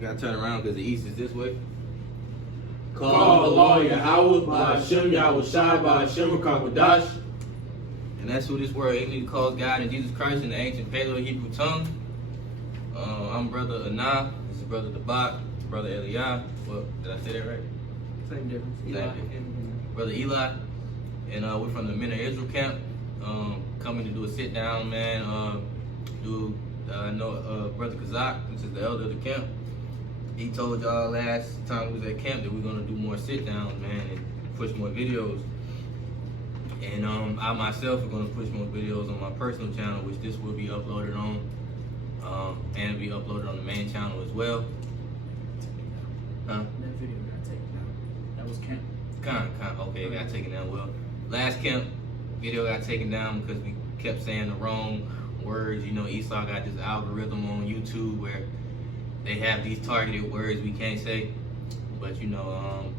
You gotta turn around because the east is this way. Call Allah Yahweh by Hashem Yahweh Shai by Hashem Kakwadash. And that's who this word English calls God and Jesus Christ in the ancient Paleo Hebrew tongue. I'm Brother Anah. This is Brother Dabak. Brother Eliah. Well, did I say that right? Same difference. Eli. Brother Eli. And we're from the Men of Israel camp. Coming to do a sit down, man. I know Brother Kazak, which is the elder of the camp. He told y'all last time we was at camp that we're gonna do more sit downs, man, and push more videos. And I myself are gonna push more videos on my personal channel, which this will be uploaded on, and be uploaded on the main channel as well. That video got taken down. That was camp. Okay, it got taken down. Well, last camp video got taken down because we kept saying the wrong words. You know, Esau got this algorithm on YouTube where they have these targeted words we can't say. But you know,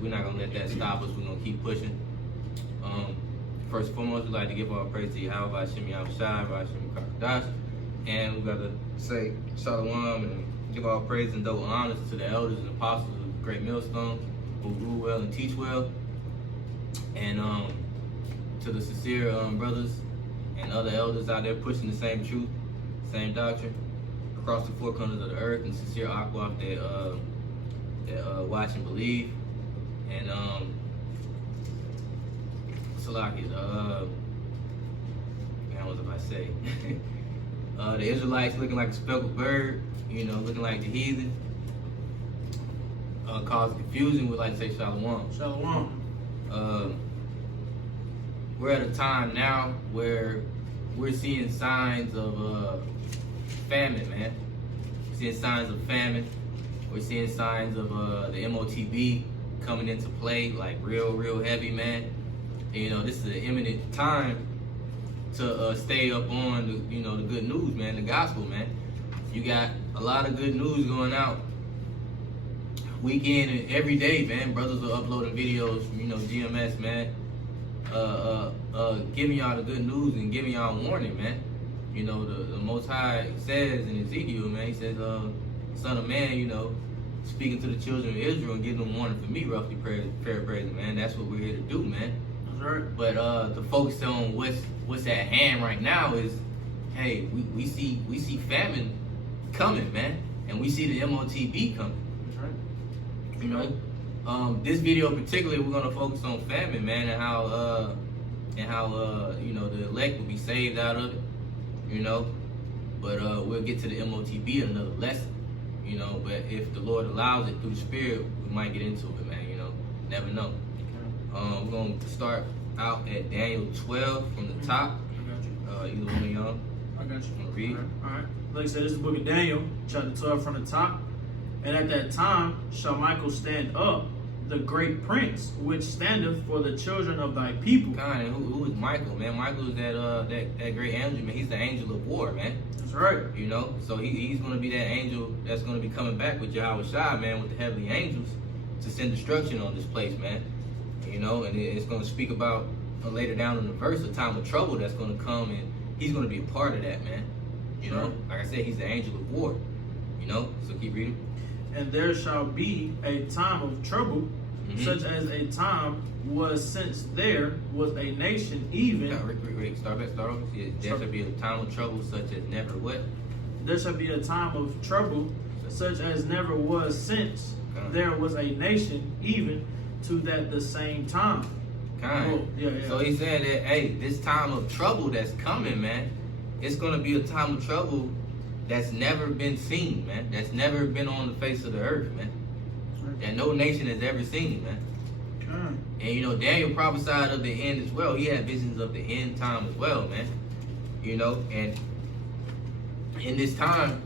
we're not gonna let that stop us. We're gonna keep pushing. First and foremost, we'd like to give all praise to Yahweh by Hashem Yahweh Shai by Hashem Kakwadash. And we gotta say Shalom and give all praise and double honors to the elders and apostles of the Great Millstone who rule well and teach well. And to the sincere brothers and other elders out there pushing the same truth, same doctrine across the four corners of the earth, and sincere aqua that watch and believe. And Salaki, what was I say? The Israelites looking like a speckled bird, you know, looking like the heathen, causing confusion. We'd like to say Shalom. Shalom. We're at a time now where we're seeing signs of famine, man. We're seeing signs of famine. We're seeing signs of the MOTB coming into play, like real heavy, man. And, you know, this is an imminent time to stay up on the, you know, the good news, man, the gospel, man. You got a lot of good news going out week in and every day, man. Brothers are uploading videos, you know, GMS, man. Giving y'all the good news and giving y'all a warning, man. You know, the Most High says in Ezekiel, man, he says, Son of Man, you know, speaking to the children of Israel and giving them warning for me, roughly paraphrasing, man. That's what we're here to do, man. That's right. But to focus on what's at hand right now is, hey, we see famine coming, man, and we see the MOTB coming. That's right. You know, this video particularly, we're gonna focus on famine, man, and how you know, the elect will be saved out of it, you know. But we'll get to the MOTB in another lesson, you know. But if the Lord allows it through the Spirit, we might get into it, man. You know, never know. We're gonna start out at Daniel 12 from the top. I got you. Either one of y'all. I got you. Wanna read? All right. Like I said, this is the book of Daniel, chapter 12 from the top. And at that time shall Michael stand up, the great prince, which standeth for the children of thy people. God, and who is Michael, man? Michael is that great angel, man. He's the angel of war, man. That's right. You know, so he's going to be that angel that's going to be coming back with Yahweh Shai, man, with the heavenly angels to send destruction on this place, man. You know, and it's going to speak about later down in the verse, a time of trouble that's going to come, and he's going to be a part of that, man. You know, like I said, he's the angel of war. You know, so keep reading. And there shall be a time of trouble, such as a time was since there was a nation even. Start over. There shall be a time of trouble such as never what? There shall be a time of trouble such as never was since there was a nation even to that the same time. Kind. Yeah. So he's saying that, hey, this time of trouble that's coming, man, it's going to be a time of trouble that's never been seen, man. That's never been on the face of the earth, man. That no nation has ever seen, man. And you know, Daniel prophesied of the end as well. He had visions of the end time as well, man. You know, and in this time,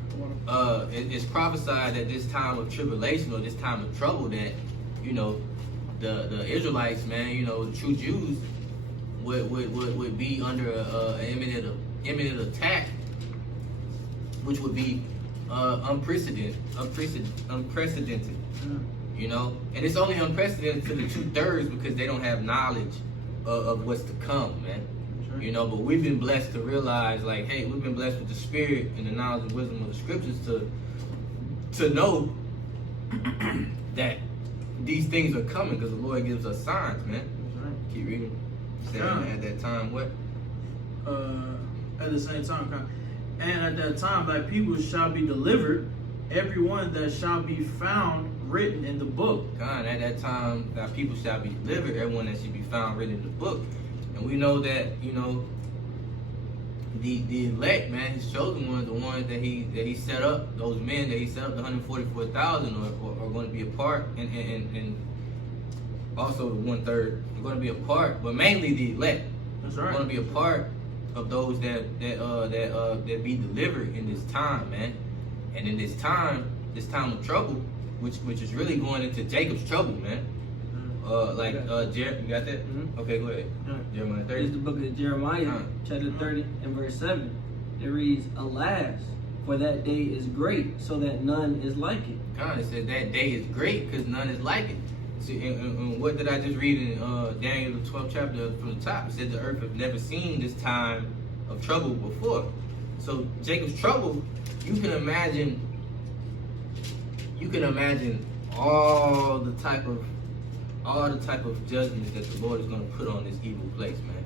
it's prophesied that this time of tribulation or this time of trouble that, you know, the Israelites, man, you know, the true Jews would be under an imminent attack, which would be unprecedented. You know, and it's only unprecedented to the 2/3 because they don't have knowledge of what's to come, man. You know, but we've been blessed to realize, like, hey, we've been blessed with the spirit and the knowledge and wisdom of the scriptures to know that these things are coming, because the Lord gives us signs, man. That's right. Keep reading. Saying Yeah. at that time, what? At the same time, and at that time thy people shall be delivered, everyone that shall be found written in the book. God, at that time, thy people shall be delivered, everyone that should be found written in the book. And we know that, you know, the elect, man, his chosen ones, the ones that he set up, those men that he set up, the 144,000 are going to be a part, and also the 1/3 are going to be a part, but mainly the elect. That's Are right. going to be a part of those that be delivered in this time, man. And in this time of trouble, which is really going into Jacob's trouble, man. You got that? Mhm. Okay, go ahead. Jeremiah It's 30. the book of Jeremiah, chapter 30 and verse 7. It reads, "Alas, for that day is great, so that none is like it." God, it says that day is great because none is like it. See, and what did I just read in Daniel the 12th chapter from the top? It said the earth have never seen this time of trouble before. So Jacob's trouble, you can imagine all the type of judgments that the Lord is going to put on this evil place, man.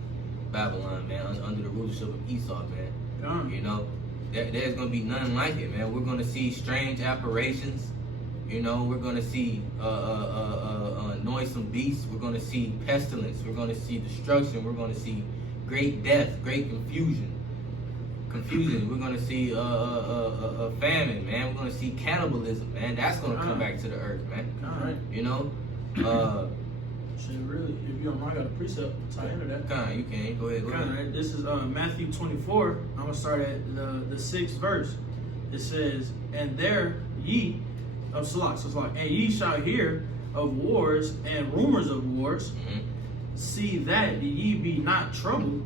Babylon, man, under the rulership of Esau, man. Yeah. You know, there's going to be none like it, man. We're going to see strange apparitions. You know, we're going to see noisome beasts. We're going to see pestilence. We're going to see destruction. We're going to see great death, great confusion. We're going to see a famine, man. We're going to see cannibalism, man. That's going to come back to the earth, man. All right. You know, Shit, really, if you don't mind, I got a precept to tie into that. God, you can go ahead. Go ahead. Right. This is Matthew 24. I'm gonna start at the 6th verse. It says, "And there ye of Salak, and ye shall hear of wars and rumors of wars. Mhm. See that ye be not troubled,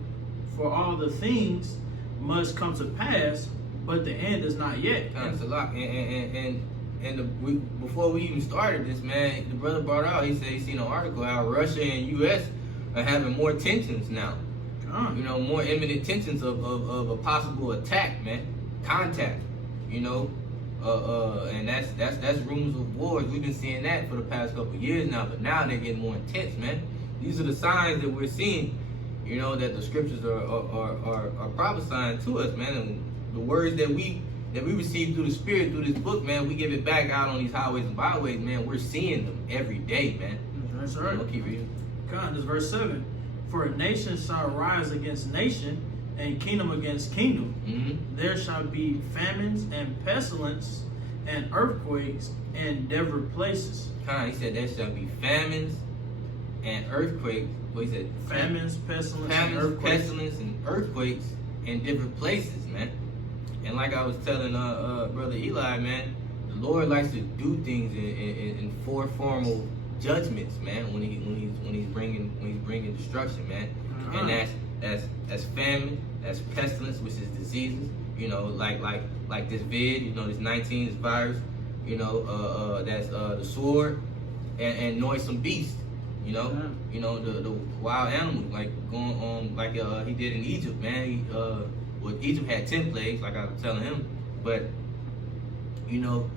for all the things must come to pass, but the end is not yet." It's a lot, before we even started this, man, the brother brought out. He said he seen an article how Russia and U.S. are having more tensions now. You know, more imminent tensions of a possible attack, man, contact. You know, and that's rumors of wars. We've been seeing that for the past couple of years now, but now they're getting more intense, man. These are the signs that we're seeing. You know, that the scriptures are prophesying to us, man, and the words that we receive through the Spirit, through this book, man, we give it back out on these highways and byways, man. We're seeing them every day, man. That's right. I'll keep reading. God, this verse 7. "For a nation shall rise against nation, and kingdom against kingdom. Mm-hmm. There shall be famines and pestilence and earthquakes in different places." He said there shall be famines and earthquakes. What he said? Famines, pestilence, and earthquakes. pestilence, and earthquakes in different places, man. And like I was telling brother Eli, man, the Lord likes to do things in four formal judgments, man. When he's bringing destruction, man. And that's famine, that's pestilence, which is diseases. You know, like this vid, you know, this 19, this virus. You know, that's the sword and noisome beast. You know, the wild animals, like going on, like he did in Egypt, man. Egypt had 10 plagues, like I was telling him, but you know,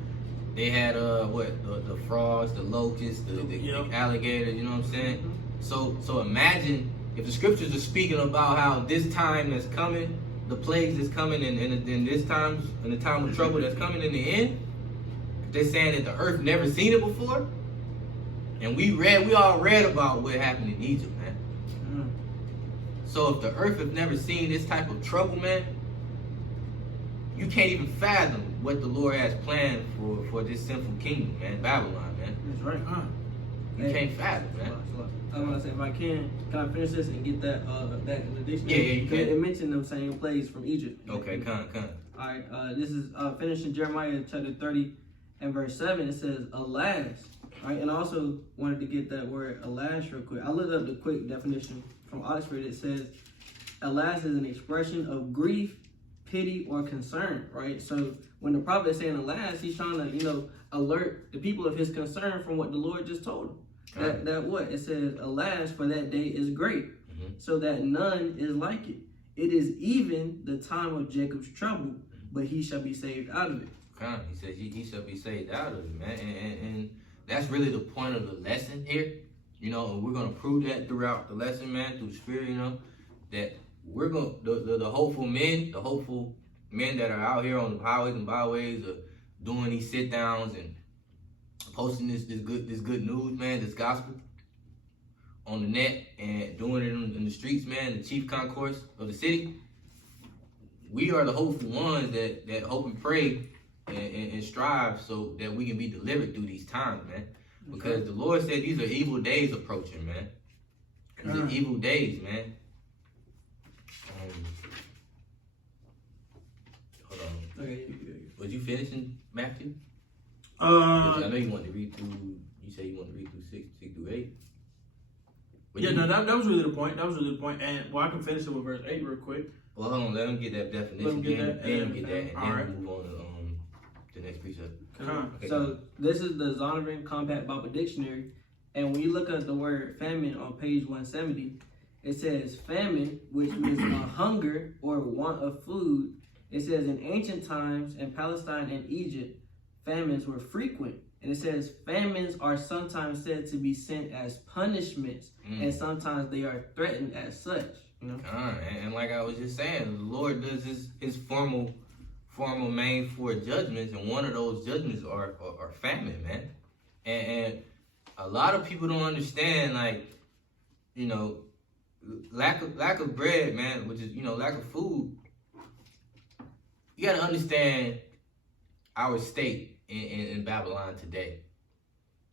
they had the frogs, the locusts, the alligators. You know what I'm saying? So imagine if the scriptures are speaking about how this time that's coming, the plagues that's coming, and this time, in the time of trouble that's coming in the end. They're saying that the earth never seen it before. And we all read about what happened in Egypt, man. So if the earth has never seen this type of trouble, man, you can't even fathom what the Lord has planned for this sinful kingdom, man, Babylon, man. That's right, You can't fathom, man. I want to say, if I can I finish this and get that in the dictionary? Yeah, you can. It mentioned them same plagues from Egypt. Okay, come. All right, this is finishing Jeremiah chapter 30 and verse 7. It says, "Alas." All right, and I also wanted to get that word alas real quick. I looked up the quick definition from Oxford. It says, "Alas is an expression of grief, pity, or concern." Right. So when the prophet is saying alas, he's trying to alert the people of his concern from what the Lord just told him. That what it says, "Alas, for that day is great, so that none is like it. It is even the time of Jacob's trouble, but he shall be saved out of it." He says he shall be saved out of it, man. And that's really the point of the lesson here. You know, and we're gonna prove that throughout the lesson, man, through the Spirit, you know, that we're gonna the hopeful men that are out here on the highways and byways doing these sit downs and posting this good news, man, this gospel on the net and doing it in the streets, man, the chief concourse of the city. We are the hopeful ones that hope and pray and strive so that we can be delivered through these times, man. Because the Lord said these are evil days approaching, man. These are evil days, man. Hold on. Okay. Was you finishing Matthew? I know you wanted to read through. You said you wanted to read through 6 through 8. But Yeah, no, that was really the point. That was really the point. And well, I can finish it with verse 8 real quick. Well, hold on. Let him get that definition. Let him get that, then get that, and then alright. we'll move on to the next precept. Okay. So this is the Zondervan Compact Bible Dictionary, and when you look at the word famine on page 170, it says famine, which means a hunger or want of food. It says in ancient times in Palestine and Egypt, famines were frequent. And it says famines are sometimes said to be sent as punishments, and sometimes they are threatened as such. You know? And like I was just saying, the Lord does his formal main 4 judgments, and one of those judgments are famine, man. And a lot of people don't understand, like, you know, lack of bread, man, which is, you know, lack of food. You gotta understand our state in Babylon today.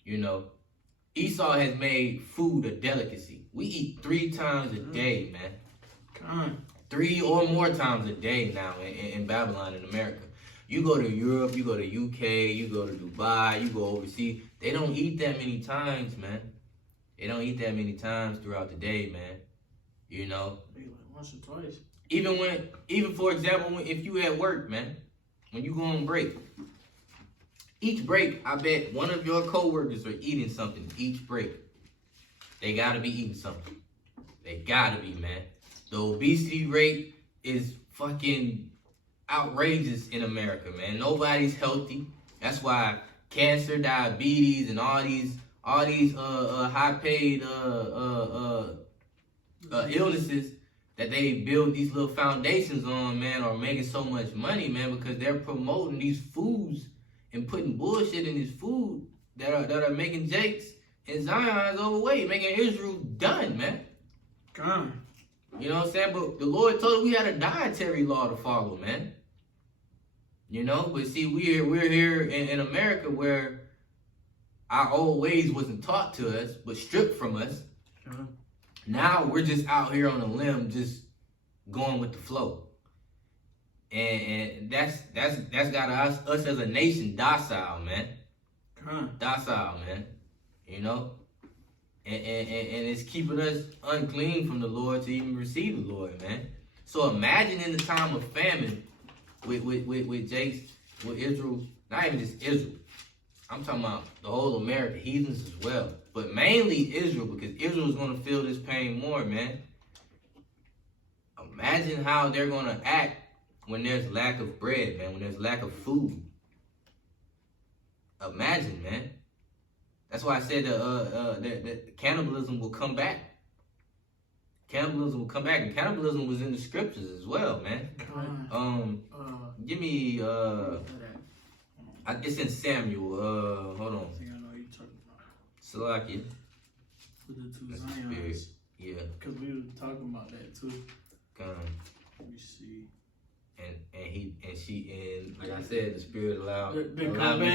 You know, Esau has made food a delicacy. We eat 3 times a day, man. 3 or more times a day now in Babylon in America. You go to Europe, you go to UK, you go to Dubai, you go overseas. They don't eat that many times, man. They don't eat that many times throughout the day, man. You know. Maybe like once or twice. Even for example, if you at work, man, when you go on break, each break, I bet one of your coworkers are eating something each break. They gotta be eating something. They gotta be, man. The obesity rate is fucking outrageous in America, man. Nobody's healthy. That's why cancer, diabetes, and all these high-paid illnesses that they build these little foundations on, man, are making so much money, man, because they're promoting these foods and putting bullshit in this food that are making Jakes and Zion's overweight, making Israel done, man. You know what I'm saying? But the Lord told us we had a dietary law to follow, man. You know, but see, we're here in America where our old ways wasn't taught to us, but stripped from us. Now we're just out here on a limb, just going with the flow. And that's got us as a nation docile, man. Docile, man. You know? And it's keeping us unclean from the Lord to even receive the Lord, man. So imagine in the time of famine with Jakes, with Israel, not even just Israel. I'm talking about the whole America, heathens as well. But mainly Israel, because Israel is going to feel this pain more, man. Imagine how they're going to act when there's lack of bread, man, when there's lack of food. Imagine, man. That's why I said that cannibalism will come back. Cannibalism will come back, and cannibalism was in the scriptures as well, man. Give me it's in Samuel. Hold on. I think I know what you're talking about. Salakia. With the 2 That's the Zions. spirit. Yeah. Because we were talking about that too. Let me see. And like I said, the spirit allowed They me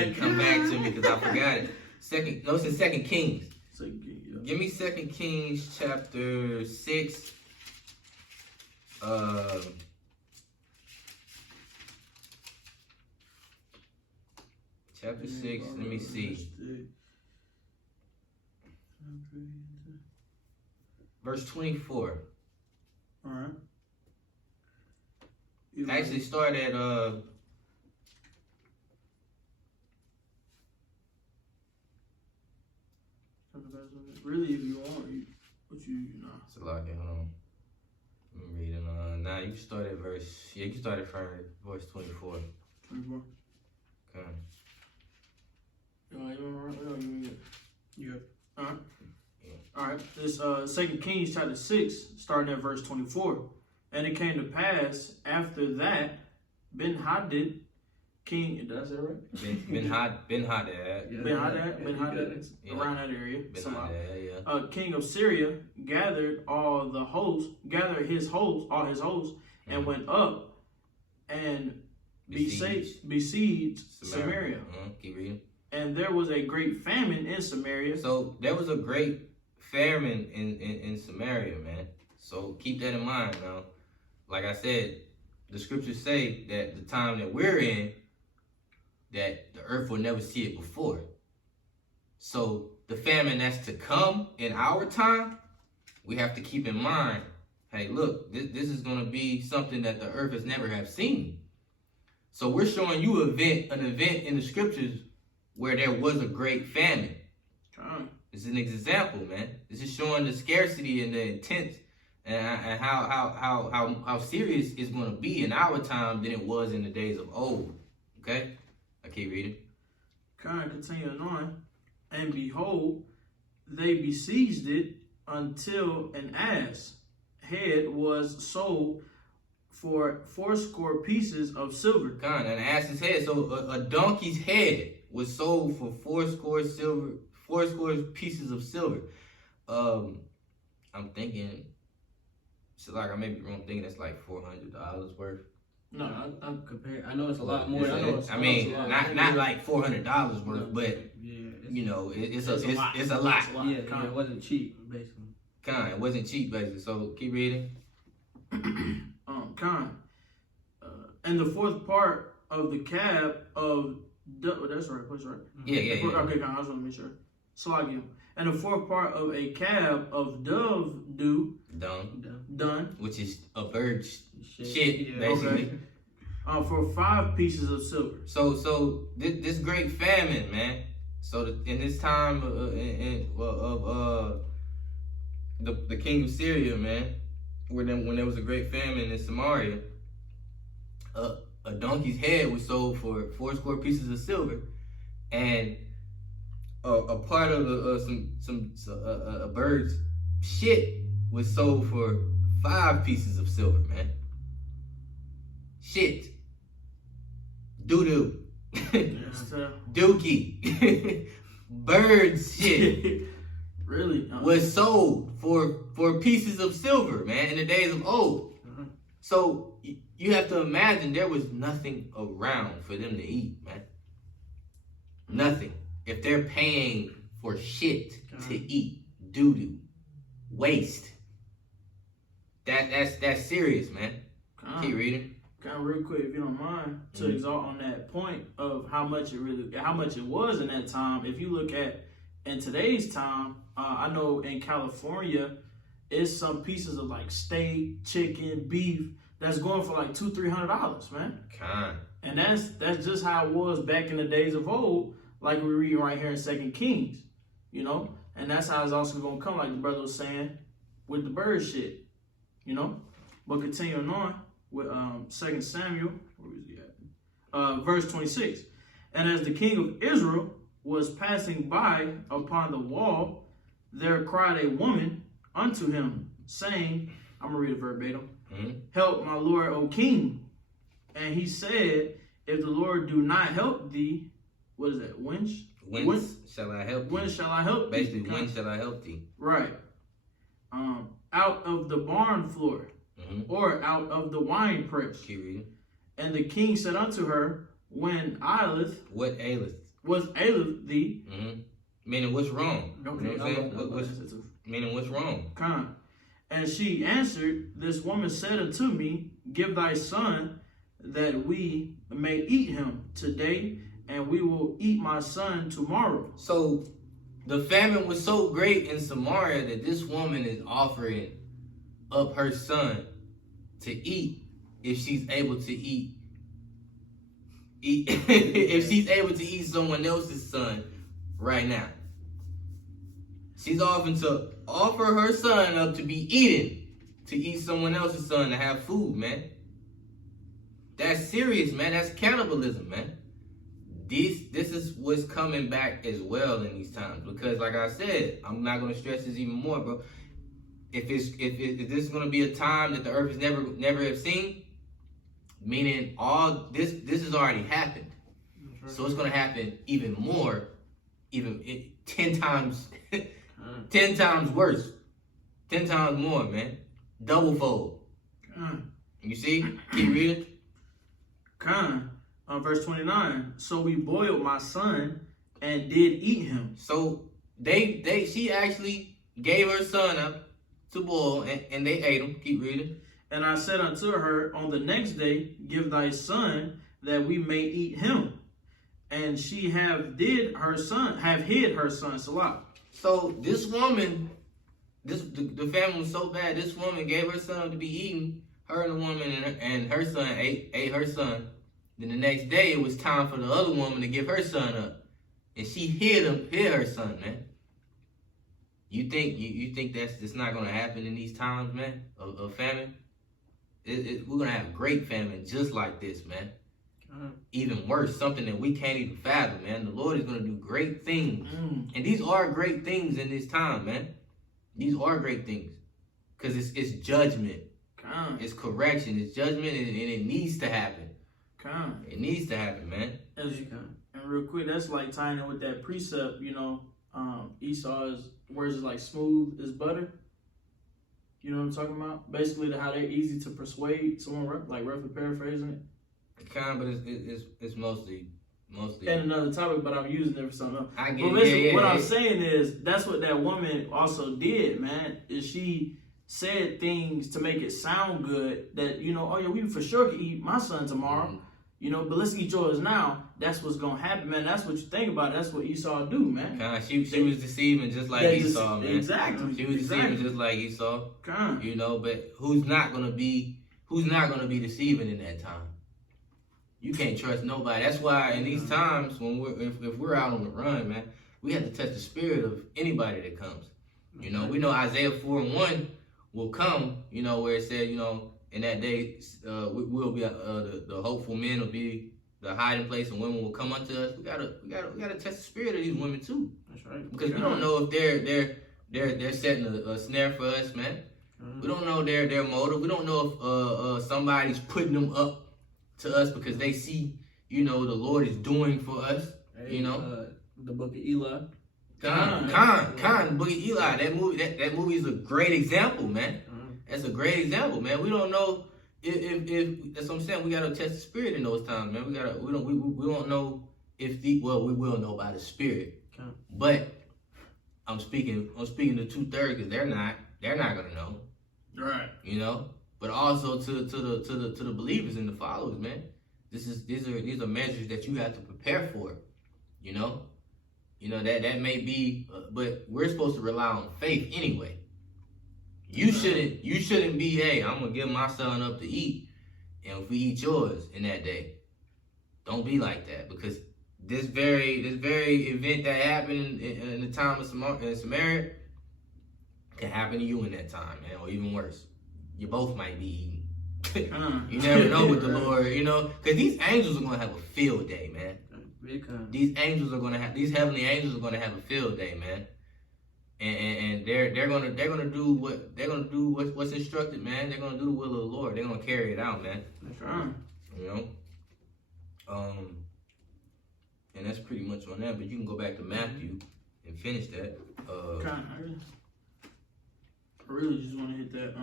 to come back to me because I forgot it. It's in 2 Kings. Give me 2 Kings chapter 6. Chapter 6, let me see. Verse 24. Alright. Actually start at really, if you want, you know. Salakia, hold on. I'm reading now you can start at verse 24. 24. Okay. Yeah. All right. All right. This 2 Kings chapter 6, starting at verse 24. And it came to pass after that, Ben-Hadad, king, did I say it right? Ben-Hadad. Ben-Hadad, Yeah. around that area. Ben-Hadad, yeah. King of Syria gathered all his hosts, and went up and besieged Samaria. Keep reading. And there was a great famine in Samaria. So there was a great famine in Samaria, man. So keep that in mind now. Like I said, the scriptures say that the time that we're in, that the earth will never see it before. So the famine that's to come in our time, we have to keep in mind, hey, look, this is going to be something that the earth has never have seen. So we're showing you an event in the scriptures where there was a great famine. This is an example, man. This is showing the scarcity and the intent and how serious it's going to be in our time than it was in the days of old. Okay? I keep reading. Continuing on. And behold, they besieged it until an ass head was sold for 80 pieces of silver. An ass's head. So a donkey's head was sold for 80 pieces of silver. I'm thinking, so like I may be wrong, thinking it's like $400 worth. No, I'm comparing. I know it's a lot more. I mean, not like $400 worth, but yeah, you know, it's a lot. Yeah, it wasn't cheap, basically. It wasn't cheap, basically. So keep reading. And the fourth part of the cab of that's right, that's right. Yeah. Okay, I just want to make sure. Slog him. And the fourth part of a cab of dung, which is a bird shit yeah. basically. Okay. For 5 pieces of silver. So this great famine, man. So in this time of the king of Syria, man, when there was a great famine in Samaria, a donkey's head was sold for 80 pieces of silver, and a part of a bird's shit was sold for 5 pieces of silver, man. Shit. Doo-doo. Dookie. Bird's shit. Really? Was sold for pieces of silver, man, in the days of old. So you have to imagine there was nothing around for them to eat, man. Nothing. If they're paying for shit to eat, doo-doo, waste. That's serious, man. Keep reading. Real quick, if you don't mind, to exalt on that point of how much it was in that time. If you look at in today's time, I know in California, it's some pieces of like steak, chicken, beef that's going for like $200-$300, man. And that's just how it was back in the days of old, like we read right here in 2 Kings, you know. And that's how it's also gonna come, like the brother was saying, with the bird shit, you know. But continuing on with 2 Samuel, where is he at? Verse 26. And as the king of Israel was passing by upon the wall, there cried a woman unto him, saying, I'm going to read it verbatim, help my lord, O king. And he said, if the Lord do not help thee, what is that? When shall I help thee? When shall I help thee? Basically, when shall I help thee? Right. Out of the barn floor, or out of the wine press. Keep reading. And the king said unto her, when aileth. What aileth? What aileth thee? Meaning, what's wrong? Okay. You know what I'm saying? Meaning, what's wrong? And she answered, this woman said unto me, give thy son that we may eat him today, and we will eat my son tomorrow. So the famine was so great in Samaria that this woman is offering up her son to eat if she's able to eat if she's able to eat someone else's son right now. She's offering to offer her son up to be eaten, to eat someone else's son, to have food, man. That's serious, man. That's cannibalism, man. this is what's coming back as well in these times, because like I said, I'm not gonna stress this even more, bro. If this is gonna be a time that the earth has never have seen, meaning all this has already happened. So it's gonna happen even more, 10 times, 10 times worse, 10 times more, man, double fold. You see? Keep reading. Verse 29. So we boiled my son and did eat him. So she actually gave her son up to boil, and they ate him. Keep reading. And I said unto her, on the next day, give thy son that we may eat him. And she have hid her son, Salah. So this woman, the family was so bad. This woman gave her son to be eaten. Her and the woman and her son ate her son. Then the next day it was time for the other woman to give her son up, and she hid her son, man. You think that's not gonna happen in these times, man, of famine? We're gonna have great famine just like this, man. Even worse, something that we can't even fathom, man. The Lord is gonna do great things, and these are great things in this time, man. These are great things, cause it's judgment, it's correction, it's judgment, and it needs to happen. It needs to happen, man. And real quick, that's like tying in with that precept, Esau's words is like smooth as butter. You know what I'm talking about? Basically, how they're easy to persuade someone, like roughly paraphrasing it. But it's mostly. And another topic, but I'm using it for something else. I get but basically, what I'm it. saying is that's what that woman also did, man. Is she said things to make it sound good that oh yeah, we for sure can eat my son tomorrow. But let's eat yours now. That's what's gonna happen, man. That's what you think about. That's what Esau do, man. She was deceiving just like Esau, man. Exactly. She was deceiving just like Esau. But who's not gonna be deceiving in that time? You can't trust nobody. That's why in these times when if we're out on the run, man, we have to test the spirit of anybody that comes. We know Isaiah 4:1 will come. Where it said, in that day, we'll be the hopeful men will be the hiding place, and women will come unto us. We gotta test the spirit of these women too. That's right. Because we don't know if they're setting a snare for us, man. We don't know their motive. We don't know if somebody's putting them up to us because they see, the Lord is doing for us. The book of Eli. The book of Eli. That movie is a great example, man. That's a great example, man. We don't know if that's what I'm saying. We gotta test the spirit in those times, man. We don't know if we will know by the spirit. But I'm speaking to 2/3 because they're not gonna know. Right. But also to the believers and the followers, man. These are measures that you have to prepare for. That may be, but we're supposed to rely on faith anyway. You shouldn't be, hey, I'm gonna give my son up to eat, and if we eat yours in that day, don't be like that, because this very event that happened in the time of Samaria can happen to you in that time, man, or even worse. You both might be eating. You never know with the Lord, because these angels are gonna have a field day, man. These heavenly angels are gonna have a field day, man. And they're gonna do what's instructed, man. They're gonna do the will of the Lord. They're gonna carry it out, man. That's right. And that's pretty much on that. But you can go back to Matthew and finish that. I really just want to hit that.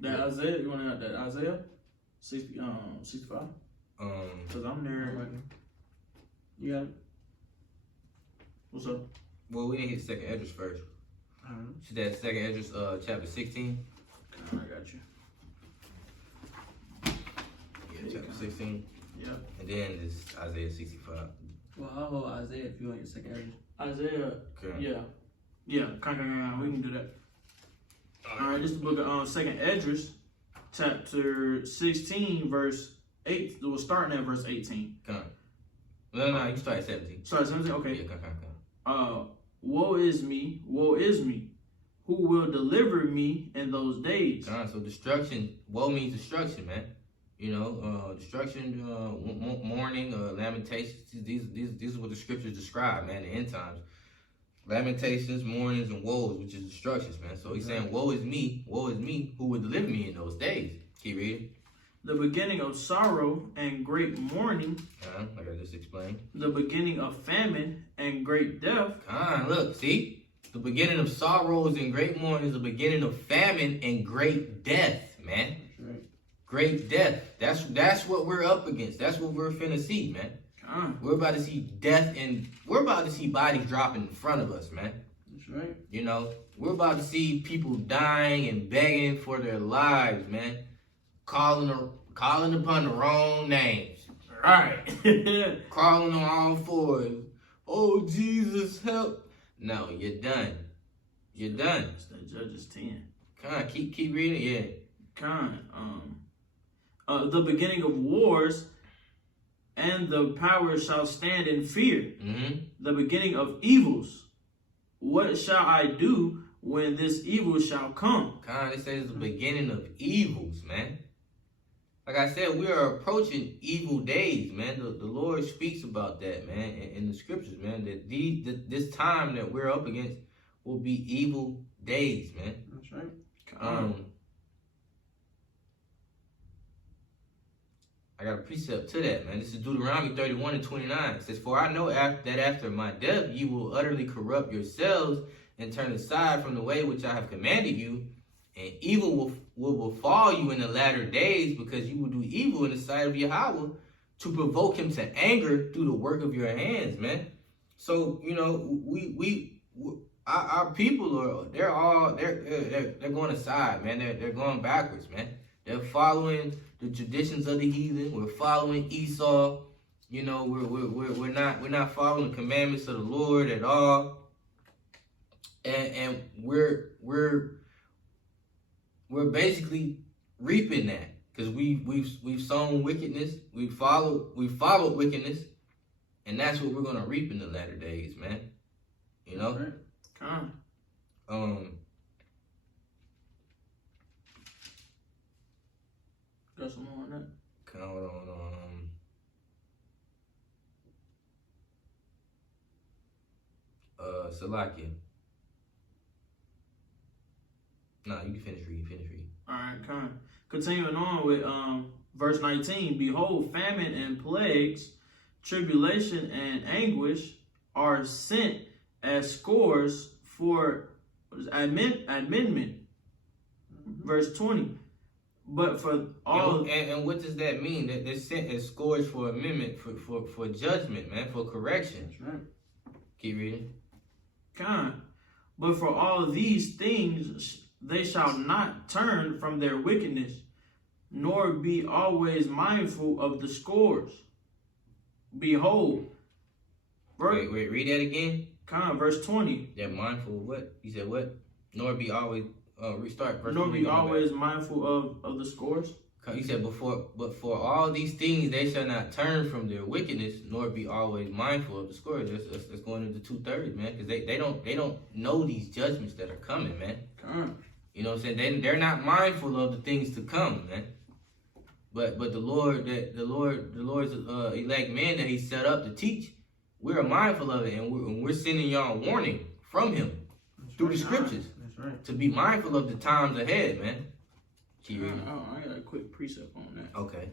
That Isaiah. You want to hit that Isaiah 65? Cause I'm there. You got it. What's up? Well, we didn't hit second Esdras first. Should that second Esdras, chapter 16? I got you. Yeah, chapter 16. Yeah. And then it's Isaiah 65. Well, I'll hold Isaiah if you want your second Esdras. Isaiah. Okay. Yeah. We can do that. All right. This is the book of second Esdras, chapter 16, verse 8. We're starting at verse 18. Come on. No, you can start at 17. Start at 17. Okay. Yeah, come. Woe is me, who will deliver me in those days? So destruction, woe means destruction, man. Destruction, mourning, lamentations. These are what the scriptures describe, man. The end times, lamentations, mournings, and woes, which is destructions, man. So he's saying, woe is me, who would deliver me in those days? Keep reading. The beginning of sorrow and great mourning. Like I just explained. The beginning of famine and great death. Look, see? The beginning of sorrows and great mourning is the beginning of famine and great death, man. That's right. Great death. That's what we're up against. That's what we're finna see, man. We're about to see death, and we're about to see bodies dropping in front of us, man. That's right. We're about to see people dying and begging for their lives, man. Calling upon the wrong names. Right. Crawling on all fours. Oh, Jesus, help. No, you're done. You're done. It's that Judges 10. Keep reading, yeah. The beginning of wars, and the powers shall stand in fear. The beginning of evils. What shall I do when this evil shall come? It says the beginning of evils, man. Like I said, we are approaching evil days, man. The Lord speaks about that, man, in the scriptures, man. That this time that we're up against will be evil days, man. That's right. I got a precept to that, man. This is Deuteronomy 31:29. It says, "For I know that after my death you will utterly corrupt yourselves and turn aside from the way which I have commanded you, and evil will befall you in the latter days, because you will do evil in the sight of Yahweh to provoke him to anger through the work of your hands," man. So our people they're going aside, man. They're going backwards, man. They're following the traditions of the heathen. We're following Esau. We're not following the commandments of the Lord at all. And we're basically reaping that, because we've sown wickedness. We followed wickedness, and that's what we're gonna reap in the latter days, man. Right. Got some more on that? Salakia. No, you can finish reading. All right, continuing on with verse 19. Behold, famine and plagues, tribulation and anguish are sent as scores for amendment. Verse 20. But for all and what does that mean? That they're sent as scores for amendment, for judgment, man, for correction. That's right. Keep reading. But for all these things they shall not turn from their wickedness, nor be always mindful of the scores. Behold. Wait, read that again. Verse 20. They're mindful of what? You said what? Nor be always restart verse 20. Nor be always mindful of the scores. You said but for all these things they shall not turn from their wickedness, nor be always mindful of the scores. That's going into 2/3, man, because they don't know these judgments that are coming, man. You know what I'm saying? They're not mindful of the things to come, man. But the Lord's elect men that He set up to teach, we're mindful of it, and we're sending y'all warning from Him through the scriptures. That's right. To be mindful of the times ahead, man. I got a quick precept on that. Okay.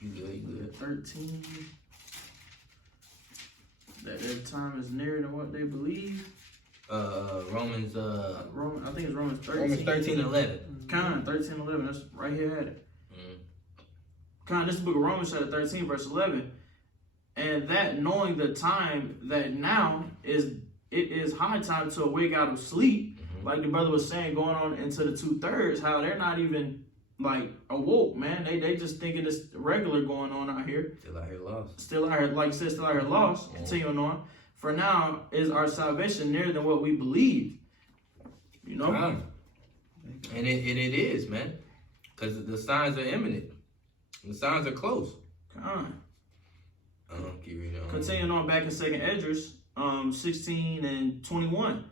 You good. 13. That their time is nearer than what they believe. Romans. I think it's Romans 13. Romans 13:11. 13:11. That's right here at it. This book of Romans chapter 13, verse 11. And that knowing the time that now it is high time to awake out of sleep. Like the brother was saying, going on into the 2/3, how they're not even like awoke, man. They just thinking it's regular going on out here. Still out here lost. Still out here, like you said, still out here lost. Continuing on. For now is our salvation nearer than what we believe. You know? And it is, man. Because the signs are imminent. The signs are close. Keep reading on. Continuing on back in 2nd Esdras, 16 and 21.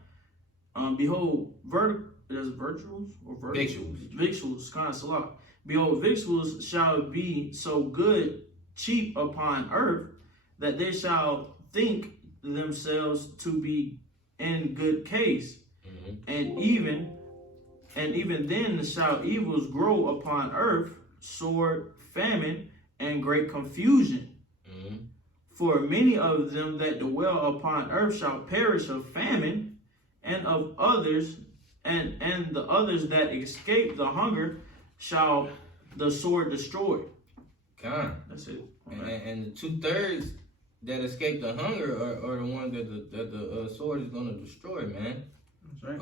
Behold, There's virtuals or Victuals. Victuals, kind of salak. Behold, victuals shall be so good, cheap upon earth, that they shall think themselves to be in good case, and even then shall evils grow upon earth, sword, famine, and great confusion. For many of them that dwell upon earth shall perish of famine, and of others, and the others that escape the hunger shall the sword destroy. That's it. And the 2/3 that escape the hunger are the ones that the sword is gonna destroy, man. That's right.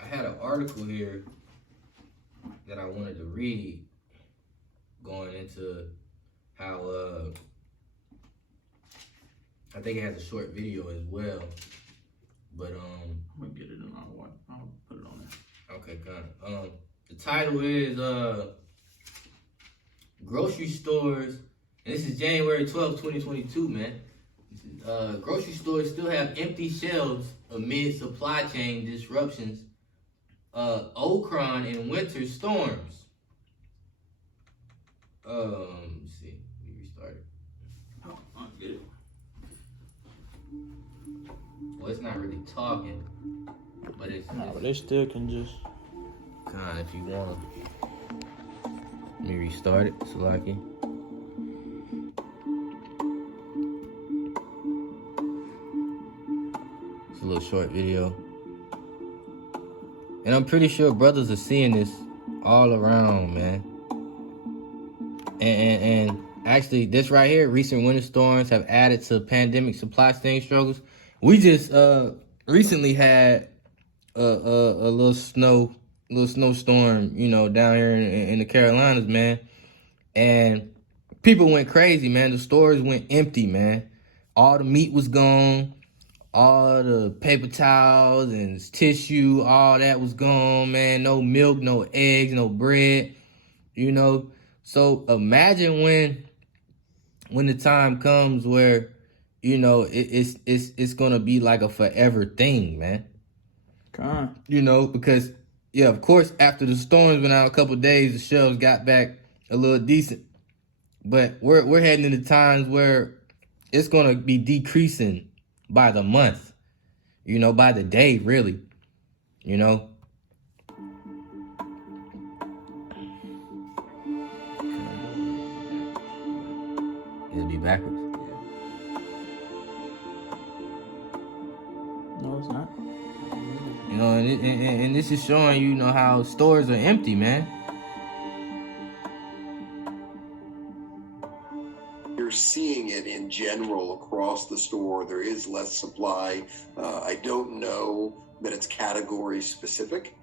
I had an article here that I wanted to read going into how I think it has a short video as well. But I'm gonna get it and I'll put it on there. okay, kind. The title is grocery stores, and this is January 12th, 2022, man. Grocery stores still have empty shelves amid supply chain disruptions, Omicron and winter storms. Let's see. Let me restart it. Oh, I'll get it. Well, it's not really talking, but it's They still can just. kind if you want. Let me restart it, Salaki. It's a little short video. And I'm pretty sure brothers are seeing this all around, man. And actually, this right here, recent winter storms have added to pandemic supply chain struggles. We just recently had a little snowstorm, you know, down here in the Carolinas, man. And people went crazy, man. The stores went empty, man. All the meat was gone. All the paper towels and tissue, all that was gone, man. No milk, no eggs, no bread, you know. So imagine when the time comes where, you know, it's gonna be like a forever thing, man. You know, because yeah, of course, after the storms went out a couple of days, the shelves got back a little decent. But we're heading into times where it's gonna be decreasing by the month, you know, by the day, really, you know. It'll be backwards. No, it's not. You know, and this is showing you know how stores are empty, man. You're seeing it in general across the store. There is less supply. I don't know that it's category specific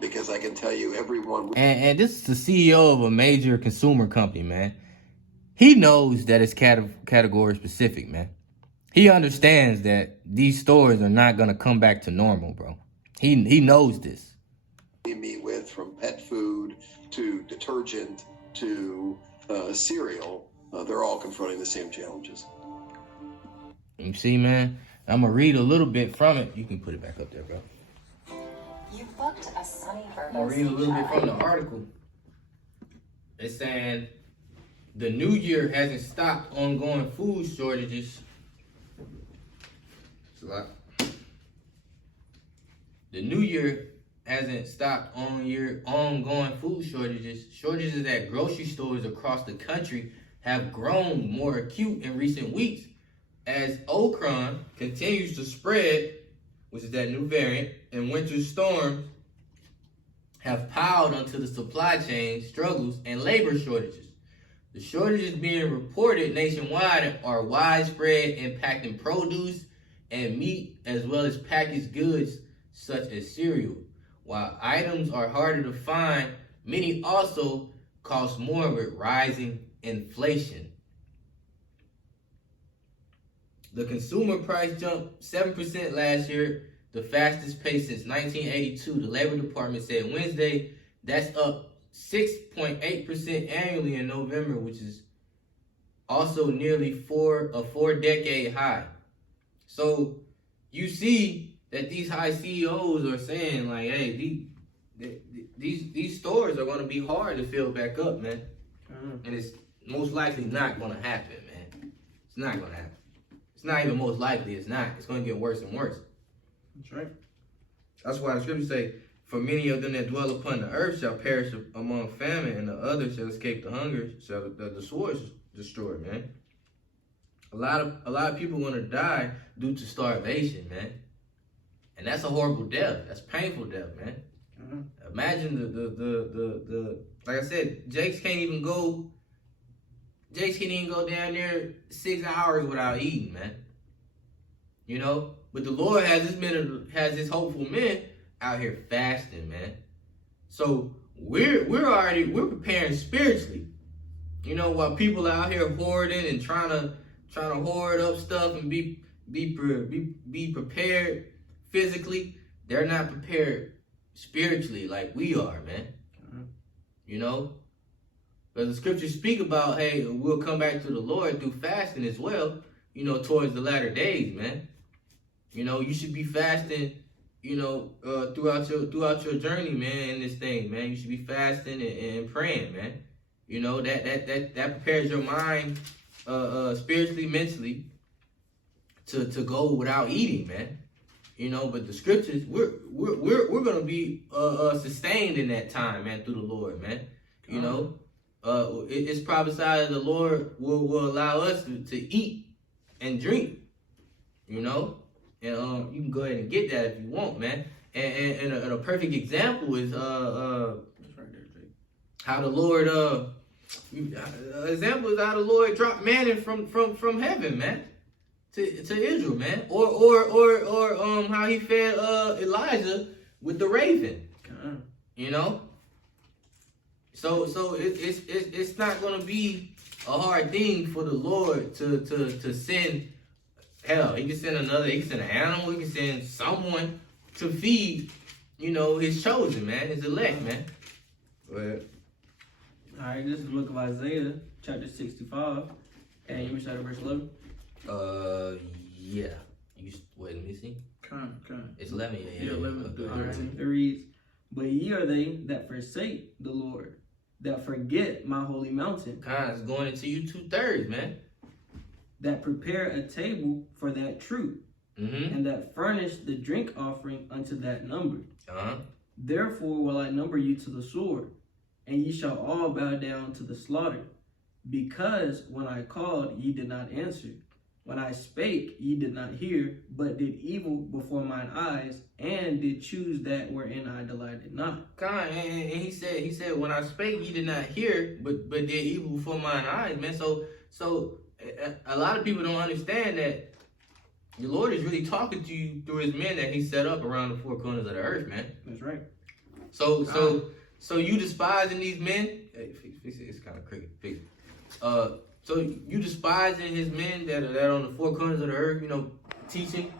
because I can tell you everyone. And this is the CEO of a major consumer company, man. He knows that it's category specific, man. He understands that these stores are not gonna come back to normal, bro. He knows this. We meet with, from pet food to detergent to cereal, they're all confronting the same challenges. You see, man? I'm gonna read a little bit from it. You can put it back up there, bro. You booked a sunny I'm gonna read a little bit from the article. It's saying the new year hasn't stopped ongoing food shortages. It's a lot. The new year hasn't stopped ongoing food shortages. Shortages at grocery stores across the country have grown more acute in recent weeks as Omicron continues to spread, which is that new variant, and winter storms have piled onto the supply chain struggles and labor shortages. The shortages being reported nationwide are widespread, impacting produce and meat as well as packaged goods such as cereal. While items are harder to find, many also cost more with rising inflation. The consumer price jumped 7% last year, the fastest pace since 1982. The Labor Department said Wednesday that's up 6.8% annually in November, which is also nearly a four-decade high. So you see that these high CEOs are saying, like, hey, these stores are going to be hard to fill back up, man. And it's most likely not going to happen, man. It's not going to happen. It's not even most likely. It's not. It's going to get worse and worse. That's right. That's why the scriptures say, for many of them that dwell upon the earth shall perish among famine, and the others shall escape the hunger, shall the sword destroy, man. A lot of people want to die due to starvation, man. And that's a horrible death. That's painful death, man. Imagine the like I said, Jakes can't even go down there 6 hours without eating, man. You know? But the Lord has his hopeful men out here fasting, man. So we're preparing spiritually. You know, while people are out here hoarding and trying to hoard up stuff and be prepared physically, they're not prepared spiritually like we are, man. You know? But the scriptures speak about, hey, we'll come back to the Lord through fasting as well, you know, towards the latter days, man. You know, you should be fasting, you know, throughout your journey, man, in this thing, man. You should be fasting and praying, man. You know, that prepares your mind spiritually, mentally to go without eating, man. You know, but the scriptures, we're gonna be sustained in that time, man, through the Lord, man. You know, it's prophesied that the Lord will allow us to eat and drink. You know, and you can go ahead and get that if you want, man. And a perfect example is how the Lord example is how the Lord dropped manna from heaven, man. To Israel, man, or how he fed Elijah with the raven, you know. So it's not gonna be a hard thing for the Lord to send. Hell, he can send an animal, he can send someone to feed, you know, his chosen, man, his elect, man. But All right, this is the book of Isaiah, chapter 65, and you want to start at verse 11. Yeah. Wait, let me see. Kind. It's 11. Yeah, 11 to All right, 13. it reads, "But ye are they that forsake the Lord, that forget my holy mountain, It's going into you 2/3, man. that prepare a table for that truth, and that furnish the drink offering unto that number. Therefore will I number you to the sword, and ye shall all bow down to the slaughter. Because when I called, ye did not answer. When I spake, ye did not hear, but did evil before mine eyes, and did choose that wherein I delighted not." And he said, when I spake, ye did not hear, but did evil before mine eyes, man. So a lot of people don't understand that the Lord is really talking to you through his men that he set up around the four corners of the earth, man. That's right. So you despising these men? Hey, fix it. It's kind of cricket. Fix it. So you despising his men that are on the four corners of the earth, you know, teaching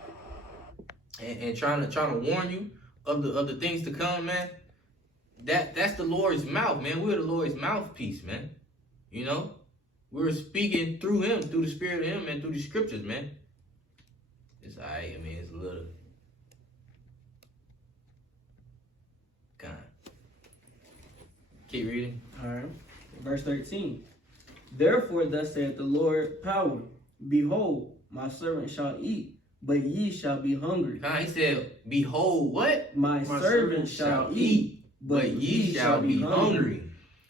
and trying to warn you of the things to come, man. That's the Lord's mouth, man. We're the Lord's mouthpiece, man. You know, we're speaking through him, through the spirit of him, and through the scriptures, man. It's alright. I mean, it's a little. God. Keep reading. All right. Verse 13. "Therefore thus saith the Lord power, behold, my servant shall eat, but ye shall be hungry. He said, behold, what? My servant shall eat, but ye shall be hungry.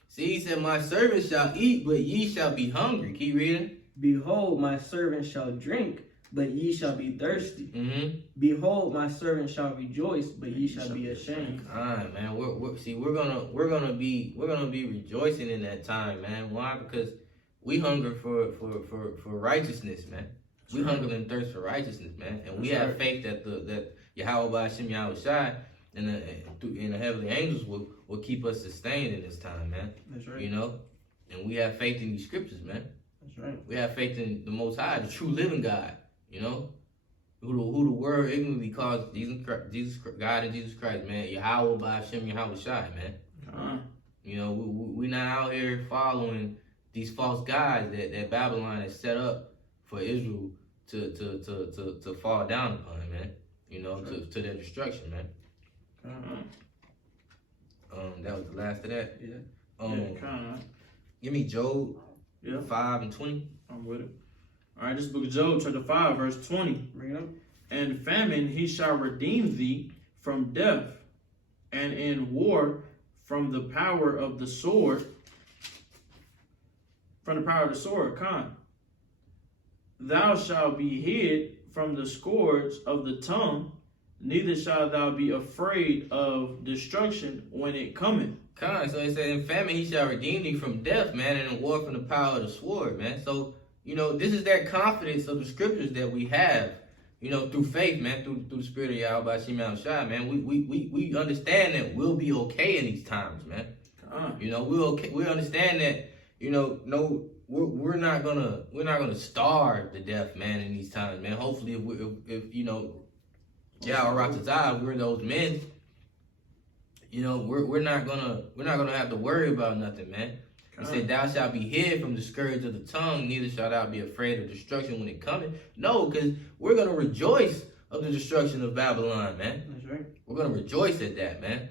See, he said, my servant shall eat, but ye shall be hungry. Keep reading. Behold, my servant shall drink, but ye shall be thirsty. Behold, my servant shall rejoice, but ye shall be ashamed." All right, man. We're gonna be rejoicing in that time, man. Why? Because we hunger for righteousness, man. We hunger and thirst for righteousness, man. And we have faith that Yahweh B'Hashem Yahweh Shai and the heavenly angels will keep us sustained in this time, man. That's right. You know, and we have faith in these scriptures, man. That's right. We have faith in the Most High, the true living God. You know, who the world ignorantly calls Jesus God and Jesus Christ, man. Yahweh B'Hashem Yahweh Shai, man. You know, we not out here following these false gods that Babylon has set up for Israel to fall down upon, man. you know, to their destruction, man. That was the last of that. Yeah. Give me Job Yeah. 5 and 20. I'm with it. All right, this book of Job, chapter 5, verse 20. Bring it up. And famine he shall redeem thee from death, and in war from the power of the sword. From the power of the sword, Khan. Thou shalt be hid from the scourge of the tongue, neither shalt thou be afraid of destruction when it cometh. Khan, so he said, in famine he shall redeem thee from death, man, and in war from the power of the sword, man. So, you know, this is that confidence of the scriptures that we have, you know, through faith, man, through the spirit of Yahweh Shema Shai, man. We understand that we'll be okay in these times, man. You know, we understand that, you know, we're not gonna starve to death, man, in these times, man. Hopefully, if you know, Yahweh Ratazah, we're those men. You know, we're not gonna have to worry about nothing, man. He said, "Thou shalt be hid from the scourge of the tongue; neither shalt thou be afraid of destruction when it cometh." No, because we're gonna rejoice of the destruction of Babylon, man. That's right. We're gonna rejoice at that, man.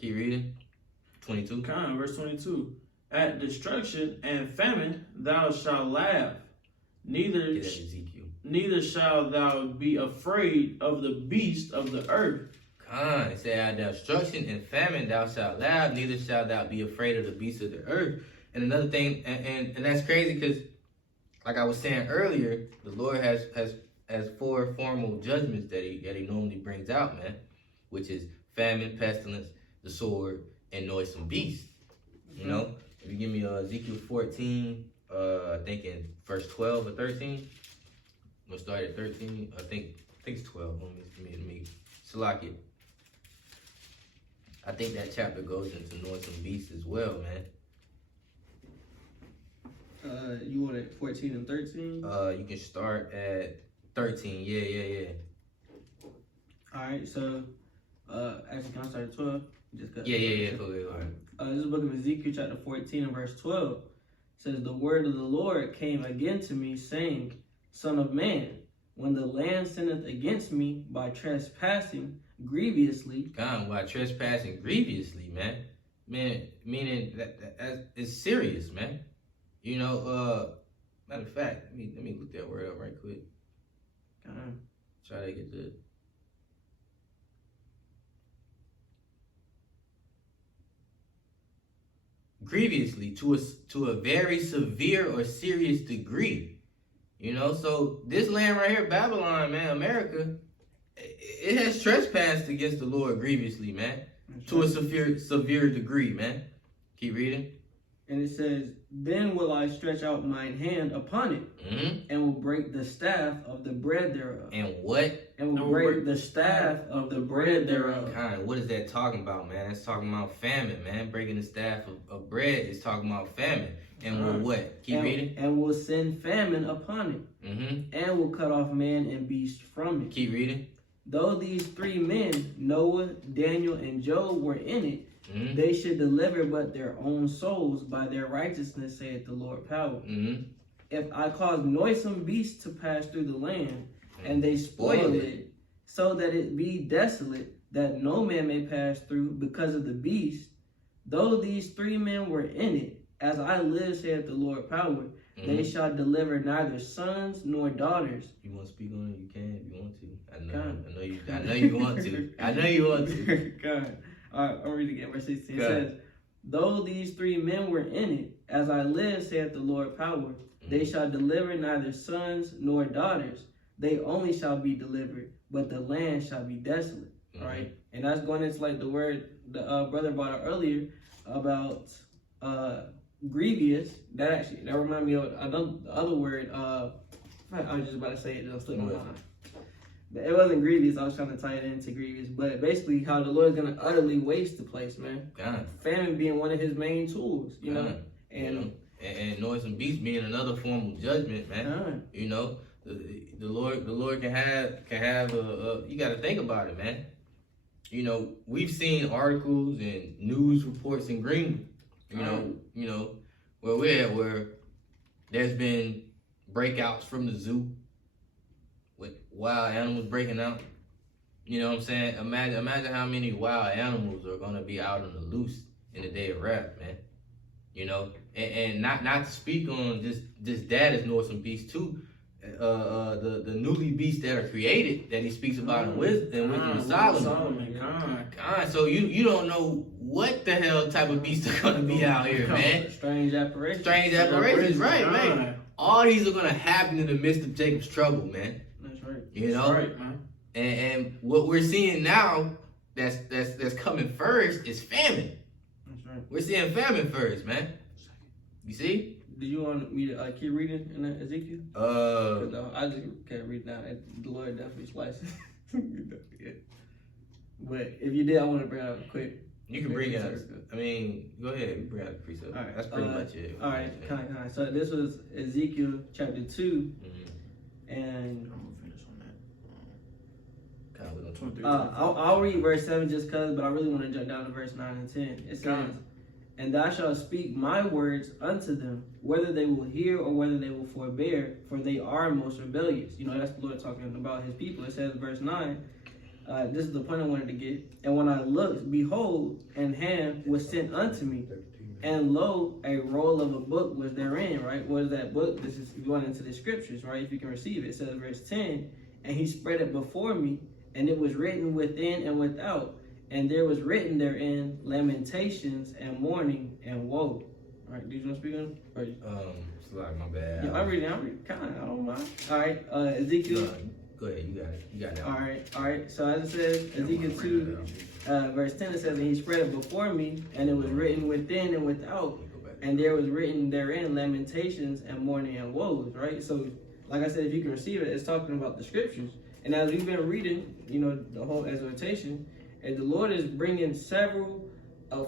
Keep reading. 22. Verse 22. At destruction and famine thou shalt laugh, neither Get that Ezekiel. neither shalt thou be afraid of the beast of the earth. It said, at destruction and famine thou shalt laugh, neither shalt thou be afraid of the beasts of the earth. And another thing, and that's crazy because, like I was saying earlier, the Lord has 4 formal judgments that he normally brings out, man, which is famine, pestilence, the sword, and noisome beasts. You know, if you give me Ezekiel 14, I think in verse 12 or 13. We'll start at 13. I think it's 12. Let me select it. I think that chapter goes into noisome beasts as well, man. You want it 14 and 13? You can start at 13. Yeah. Alright, so actually can I start at 12? Just cut. Yeah. Okay, all right. This is the book of Ezekiel chapter 14 and verse 12. It says, the word of the Lord came again to me, saying, Son of man, when the land sinneth against me by trespassing grievously. God, by trespassing grievously, man. Meaning that it's serious, man. You know, matter of fact, let me look that word up right quick. Try to get the grievously to a very severe or serious degree. You know, so this land right here, Babylon, man, America, it has trespassed against the Lord grievously, man. That's to right. a severe degree, man. Keep reading. And it says, then will I stretch out mine hand upon it, and will break the staff of the bread thereof. And what? And will break the staff of the bread thereof. What is that talking about, man? That's talking about famine, man. Breaking the staff of bread is talking about famine. And will what? Keep reading. And will send famine upon it, and will cut off man and beast from it. Keep reading. Though these 3 men, Noah, Daniel, and Job, were in it, they should deliver but their own souls by their righteousness, saith the Lord power. If I cause noisome beasts to pass through the land, and they spoil it, so that it be desolate, that no man may pass through because of the beast, though these 3 men were in it, as I live, saith the Lord power, they shall deliver neither sons nor daughters. You want to speak on it? You can if you want to. I know you want to. I know you want to. God. I'll read again, verse 16. It says, though these 3 men were in it, as I live, saith the Lord power, they shall deliver neither sons nor daughters. They only shall be delivered, but the land shall be desolate. Right? And that's going into like the word the brother brought up earlier about grievous. That reminded me of the other word. I was just about to say it, it'll slip my mind. It wasn't grievous. I was trying to tie it into grievous, but basically how the Lord's gonna utterly waste the place, man. Famine being one of His main tools, you know, and noisome beasts being another form of judgment, man. You know, the Lord can have you got to think about it, man. You know, we've seen articles and news reports in Greenland. You know where we're at, where there's been breakouts from the zoo with wild animals breaking out. You know what I'm saying? Imagine how many wild animals are gonna be out on the loose in the day of wrath, man. You know, and not to speak on just that is Northern beasts too. The newly beasts that are created that he speaks about in wisdom of Solomon. God, so you don't know what the hell type of beasts are gonna be out here, man. Strange apparitions. Strange apparitions, right, man. All these are gonna happen in the midst of Jacob's trouble, man. That's right. You know, right, man. And what we're seeing now that's coming first is famine. That's right. We're seeing famine first, man. You see? Did you want me to keep reading in Ezekiel? I just can't read now. The Lord definitely slices. But if you did, I want to bring out quick. You can bring out. I mean, go ahead. You bring out the precept. All right. That's pretty much it. All right. Kind. So this was Ezekiel chapter 2, and I'm gonna finish on that. Kind of 23. I'll read verse 7 just cause, but I really want to jump down to verse 9 and 10. It says, God. "And thou shalt speak my words unto them, whether they will hear or whether they will forbear, for they are most rebellious." You know, that's the Lord talking about his people. It says, verse 9, this is the point I wanted to get. "And when I looked, behold, an hand was sent unto me, and lo, a roll of a book was therein," right? What is that book? This is going into the scriptures, right? If you can receive it. It says, verse 10, "And he spread it before me, and it was written within and without. And there was written therein lamentations and mourning and woe." All right, do you want to speak on it? It's like my bad. Yeah, I'm reading. Kind of. I don't mind. All right, Ezekiel. No, go ahead. You got that. All right. So as it says, Ezekiel 2, verse 10, it says, "And he spread it before me, and it was written within and without. And there was written therein lamentations and mourning and woes." Right. So, like I said, if you can receive it, it's talking about the scriptures. And as we've been reading, you know, the whole exhortation. And the Lord is bringing several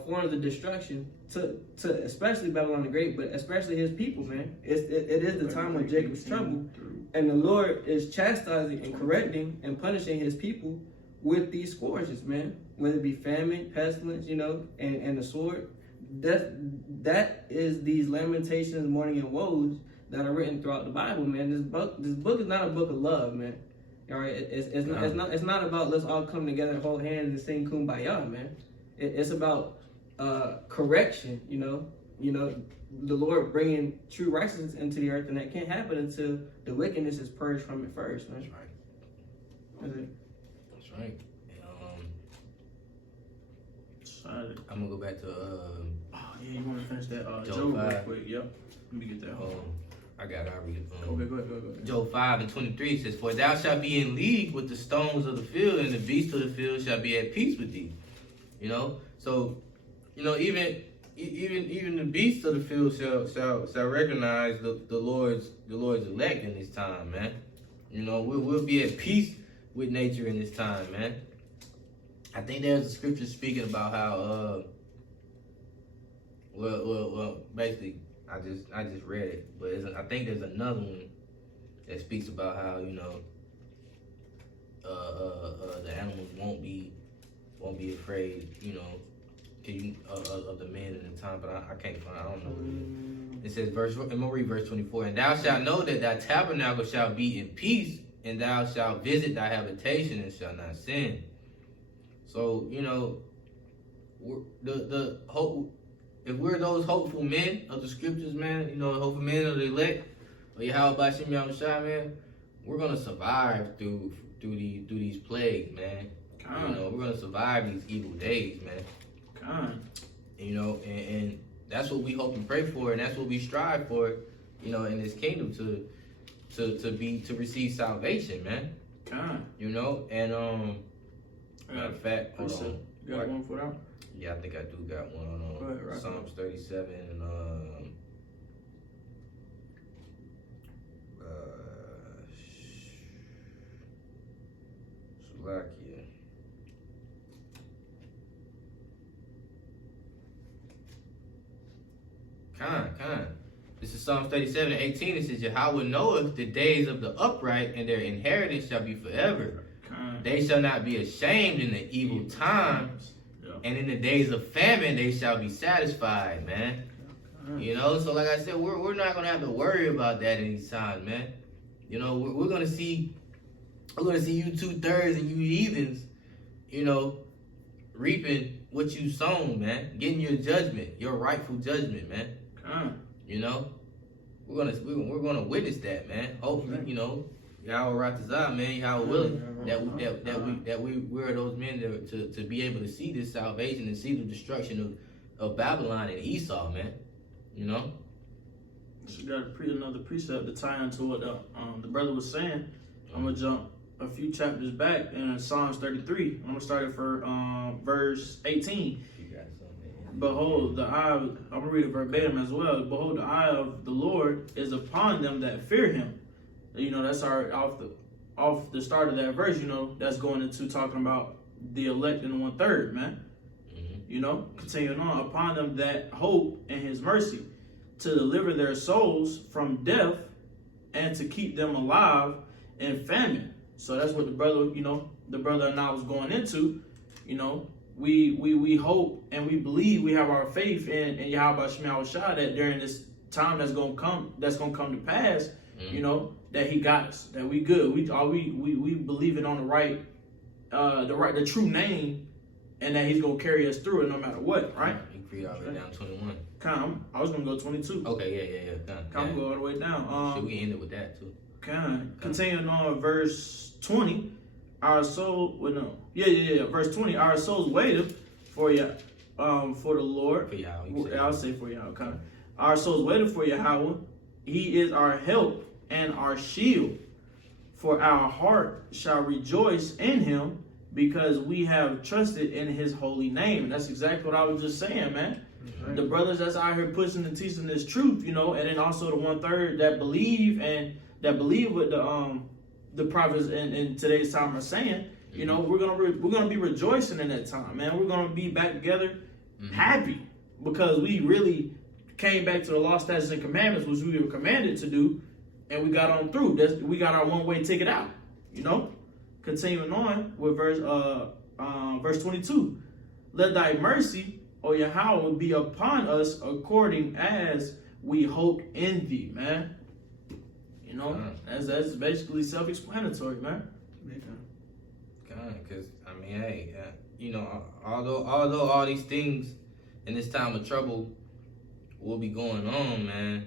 forms of destruction to especially Babylon the Great, but especially his people, man. It is the time of Jacob's trouble. And the Lord is chastising and correcting and punishing his people with these scourges, man. Whether it be famine, pestilence, you know, and the sword. That is these lamentations, mourning, and woes that are written throughout the Bible, man. This book is not a book of love, man. All right, it's not about let's all come together and hold hands and sing kumbaya, man. It's about correction, you know, the Lord bringing true righteousness into the earth, and that can't happen until the wickedness is purged from it first, man. That's right. That's it. That's right. Solid. I'm gonna go back to Oh yeah, you want to finish that Job Job real 5. quick? Yep. Let me get that. I got it. I'll read it. Okay, go ahead. Job 5:23 says, "For thou shalt be in league with the stones of the field, and the beasts of the field shall be at peace with thee." You know, so you know even the beasts of the field shall recognize the Lord's elect in this time, man. You know, we'll be at peace with nature in this time, man. I think there's a scripture speaking about how well basically. I just read it, but I think there's another one that speaks about how, you know, the animals won't be afraid, you know, of the men in the time, but I can't find. I don't know what it is. It says I'm gonna read verse 24. "And thou shalt know that thy tabernacle shall be in peace, and thou shalt visit thy habitation and shall not sin." So you know, the hope. If we're those hopeful men of the scriptures, man, you know, hopeful men of the elect, or Yahweh Shem Yahushua, man, we're gonna survive through these plagues, man. You know, we're gonna survive these evil days, man. You know, and that's what we hope and pray for, and that's what we strive for, you know, in this kingdom to receive salvation, man. You know, and matter of fact, hold on. You got one for that? Yeah, I think I do got one on Go ahead, right. Psalms 37 and Slovakia. This is Psalms 37 and 18. It says, "Yahweh knoweth the days of the upright, and their inheritance shall be forever. They shall not be ashamed in the evil times. And in the days of famine, they shall be satisfied," man. You know, so like I said, we're not gonna have to worry about that in these times, man. You know, we're gonna see you 2/3 and you heathens you know, reaping what you sown, man. Getting your judgment, your rightful judgment, man. You know, we're gonna witness that, man. Hopefully, you know, Yahweh Ratazah, man, Yahweh willing, that we're those men to be able to see this salvation and see the destruction of Babylon and Esau, man. You know. So you got another precept to tie into what the brother was saying. I'm gonna jump a few chapters back in Psalms 33. I'm gonna start it for verse 18. Behold, I'm gonna read it verbatim as well. Behold, the eye of the Lord is upon them that fear him. You know, that's off the start of that verse, you know, that's going into talking about the elect in 1/3, man. You know, continuing on, upon them that hope in his mercy, to deliver their souls from death and to keep them alive in famine. So that's what the brother and I was going into. You know, we hope and we believe, we have our faith in Yahweh Shema Shah, that during this time that's gonna come to pass, you know, that he got us, that we good. We believe it on the true name, and that he's gonna carry us through it no matter what, right? You can read all the way down 21. I was gonna go 22. Okay, yeah. Come go all the way down. Should we end it with that too? Continuing on verse 20, verse 20, our souls waited for you, for the Lord. For Yahweh. I'll say for Yahweh. Our souls waited for Yahweh. He is our help and our shield. For our heart shall rejoice in him, because we have trusted in his holy name. And that's exactly what I was just saying, man. Right. The brothers that's out here pushing and teaching this truth, you know, and then also the 1/3 that believe what the prophets in today's time are saying. You know, we're gonna be rejoicing in that time, man. We're gonna be back together, happy, because we really came back to the law, statutes, and commandments, which we were commanded to do, and we got on through. We got our one-way ticket out. You know, continuing on with verse 22. Let thy mercy, O Yahweh, be upon us according as we hope in thee, man. You know, that's basically self-explanatory, man. Because I mean, hey, you know, although all these things in this time of trouble will be going on, man,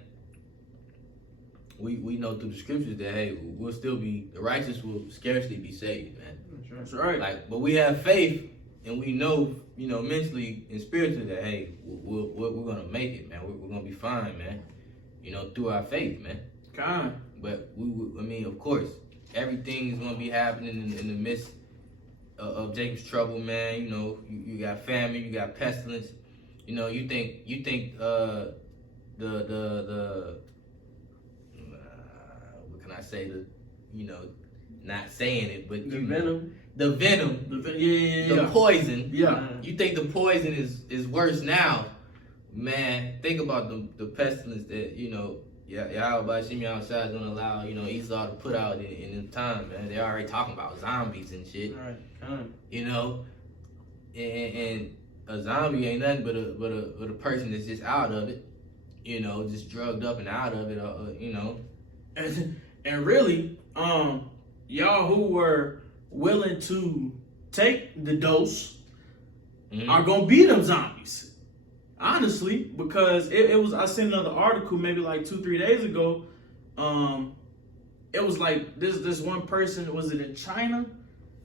we know through the scriptures that hey, the righteous will scarcely be saved, man. That's right. Like, but we have faith, and we know, you know, mentally and spiritually that hey, we're gonna make it, man. We're gonna be fine, man. You know, through our faith, man. But I mean, of course, everything is gonna be happening in the midst of Jacob's trouble, man. You know, you got famine, you got pestilence. You know, you think what can I say? Not saying it, but the venom, the poison. Yeah. You think the poison is worse now, man? Think about the pestilence that Yahweh Shema is gonna allow Esau to put out in time, man. They're already talking about zombies and shit. Right. You know, and a zombie ain't nothing but a person that's just out of it. You know, just drugged up and out of it. You know, and really, y'all who were willing to take the dose are gonna be them zombies. Honestly, because it was, I seen another article maybe like 2-3 days ago. It was like this one person, was it in China?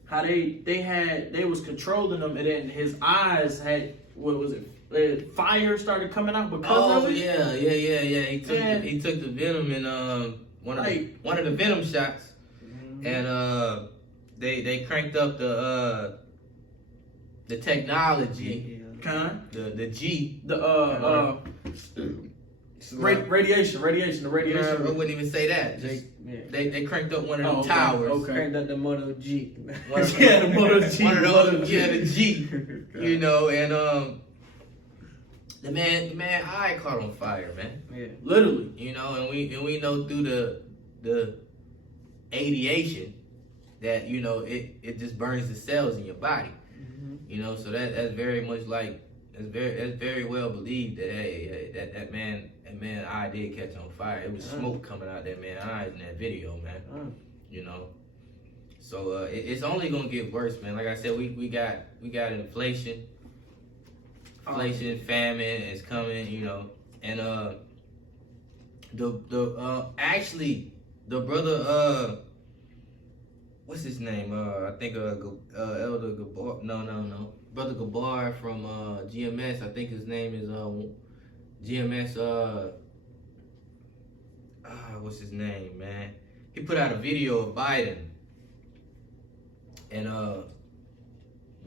How they was controlling him, and then his eyes had, what was it? Fire started coming out because of it. Yeah. He took the venom and one of the venom shots, and they cranked up the technology. The G. Radiation. I wouldn't even say that. They cranked up one of them towers. Okay. Cranked up the Moto G. The Moto G. One of those, the G. You know, and the man eye caught on fire, man. Yeah. Literally. You know, and we know through the radiation that it just burns the cells in your body. You know, so that's very much like that's very well believed that hey, that man eye did catch on fire. It was smoke coming out that man's eyes in that video, man. You know, So it's only gonna get worse, man. Like I said, we got inflation, famine is coming, you know, and actually the brother what's his name? I think Elder Gabar. No, Brother Gabar from GMS. I think his name is GMS. What's his name, man? He put out a video of Biden, and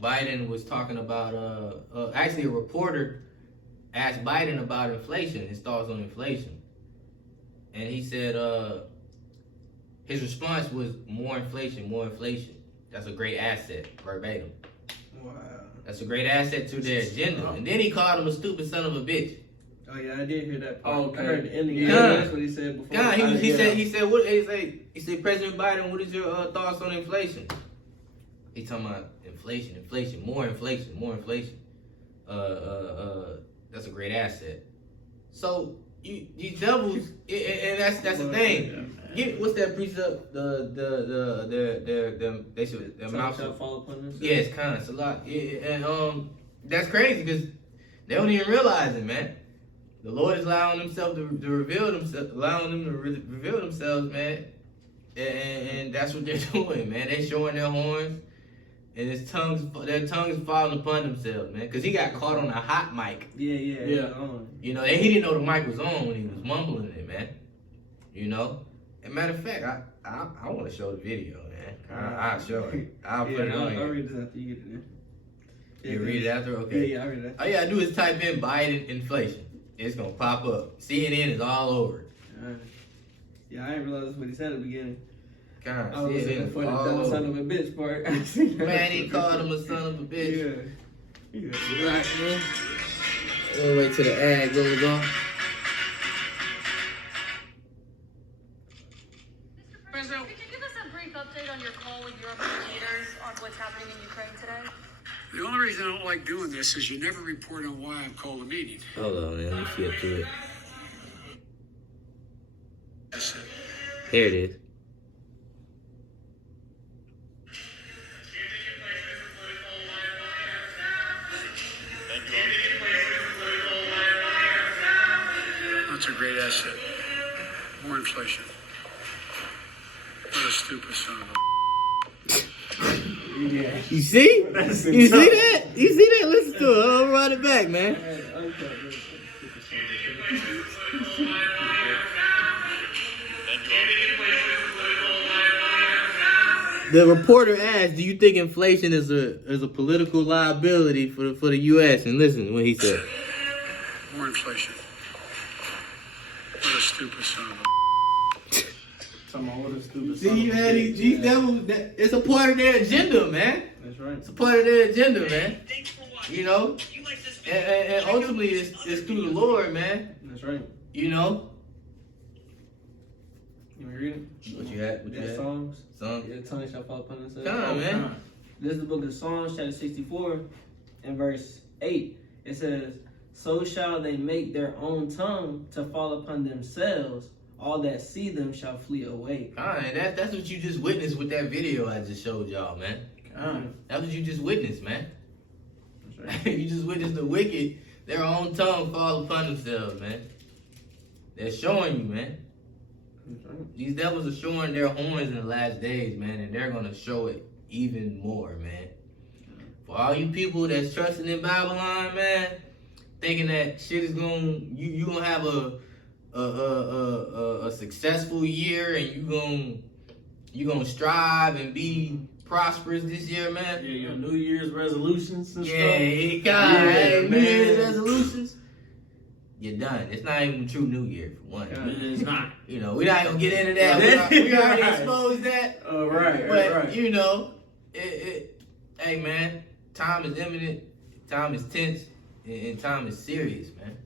Biden was talking about actually a reporter asked Biden about inflation, his thoughts on inflation, and he said his response was more inflation. That's a great asset, verbatim. Wow. That's a great asset to their agenda. And then he called him a stupid son of a bitch. Oh yeah, I did hear that part. Oh, okay. I heard the ending. Yeah. That's what he said before. God, he said, President Biden, what is your thoughts on inflation? He talking about inflation, more inflation. That's a great asset. So you devils, and that's the thing. What's that precept? They should their mouth shall fall upon themselves. Yeah, it's kind of a lot. And that's crazy because they don't even realize it, man. The Lord is allowing himself to reveal themselves, reveal themselves, man. And that's what they're doing, man. They're showing their horns, and their tongues falling upon themselves, man. Because he got caught on a hot mic. Yeah. You know, and he didn't know the mic was on when he was mumbling it, man. You know. As a matter of fact, I want to show the video, man. I'll show it. I'll put it on here. I'll read this after you get it in. You read it after? Okay. Yeah, I read it. All you gotta do is type in Biden inflation. It's gonna pop up. CNN is all over it. Yeah, I didn't realize that's what he said at the beginning. God, I was looking CNN for is the all dumb son over. of a bitch part. Man, he called him a son of a bitch. Yeah. Right, man. We'll wait till the ad goes on. President, could you give us a brief update on your call with European leaders on what's happening in Ukraine today? The only reason I don't like doing this is you never report on why I've called a meeting. Hold on, man. Let me skip to it. That's it. Here it is. That's a great asset. More inflation. What a stupid son of a... Yeah. You see? You see that? You see that? Listen to it. I'll run it back, man. The reporter asked, "Do you think inflation is a political liability for the U.S.?" And listen to what he said. More inflation. What a stupid son of a... Talking about what a stupid See, you had these devils. It's a part of their agenda, man. That's right. It's a part of their agenda, man. You know, and ultimately it's through the Lord, man. That's right. You know. You want to read it? What you had? What you Yeah, had? Psalms. Some. Your tongue shall fall upon themselves. Come on, man. This is the book of Psalms, chapter 64, and verse 8. It says, "So shall they make their own tongue to fall upon themselves. All that see them shall flee away." And that's what you just witnessed with that video I just showed y'all, man. That's what you just witnessed, man. That's right. You just witnessed the wicked, their own tongue fall upon themselves, man. They're showing you, man. These devils are showing their horns in the last days, man, and they're gonna show it even more, man. For all you people that's trusting in Babylon, man, thinking that shit is you gonna have a successful year and you gonna strive and be prosperous this year, man. Yeah, your New Year's resolutions and stuff. Hey, New Year's resolutions. You're done. It's not even a true New Year for one. It's not. You know, we're not gonna get into that. We already exposed that. Right. But you know, hey man, time is imminent, time is tense, and time is serious, man.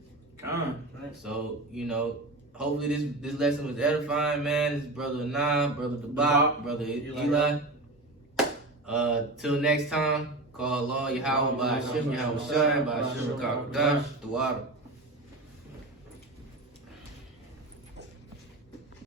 Right. So you know, hopefully this lesson was edifying, man. This is Brother Anand, Brother Dabak, Brother Eli. Till next time, call Allah Yahweh by Hashem Yahweh Shai by Hashem Rakak the water.